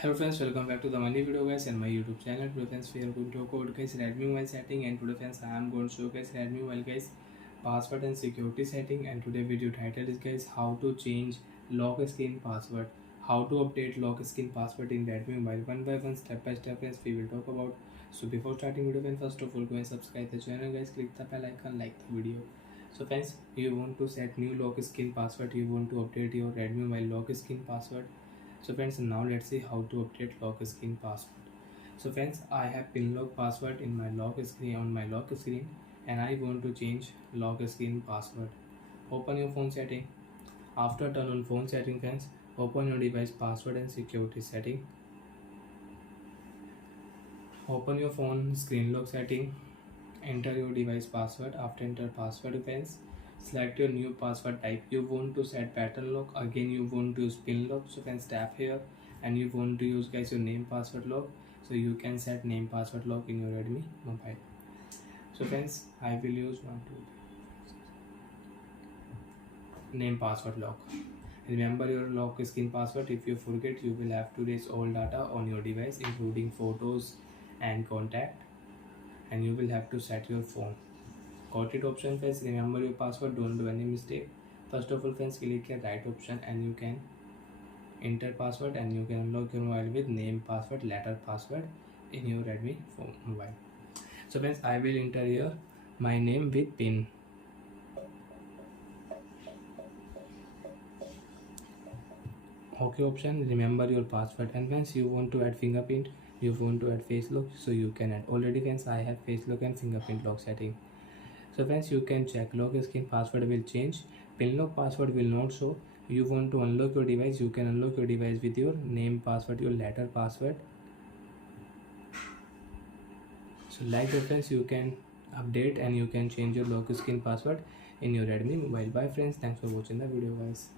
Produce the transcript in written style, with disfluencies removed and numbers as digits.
Hello friends, welcome back to the money video guys and my YouTube channel. Today friends we are going to talk about guys Redmi mobile setting, and today friends I am going to show guys Redmi mobile guys password and security setting. And today video title is guys how to change lock screen password, how to update lock screen password in Redmi mobile. One by one, step by step friends we will talk about. So before starting video friends, first of all go and subscribe the channel guys, click the bell icon, like the video. So friends, you want to set new lock screen password, you want to update your Redmi mobile lock screen password. So friends, now let's see how to update lock screen password. So friends, I have pin lock password in my lock screen on my lock screen, and I want to change lock screen password. Open your phone setting. After turn on phone setting friends, open your device password and security setting. Open your phone screen lock setting. Enter your device password. After enter password friends, select your new password type. You want to set pattern lock, again you want to use pin lock. So friends, tap here and you want to use guys your name password lock. So you can set name password lock in your Redmi mobile. So friends, I will use name password lock. Remember your lock screen password. If you forget, you will have to erase all data on your device including photos and contact, and you will have to set your phone. Got it option friends, remember your password, don't do any mistake. First of all friends, click here right option and you can enter password and you can unlock your mobile with name password, letter password in your Redmi phone mobile. So friends, I will enter here my name with pin. Okay option, remember your password. And friends, you want to add fingerprint, you want to add face lock, so you can add. Already friends, I have face lock and fingerprint lock setting. So friends, you can check lock screen password will change, pin lock password will not show. You want to unlock your device, you can unlock your device with your name password, your letter password. So like that friends, you can update and you can change your lock screen password in your Redmi mobile. Bye friends, thanks for watching the video guys.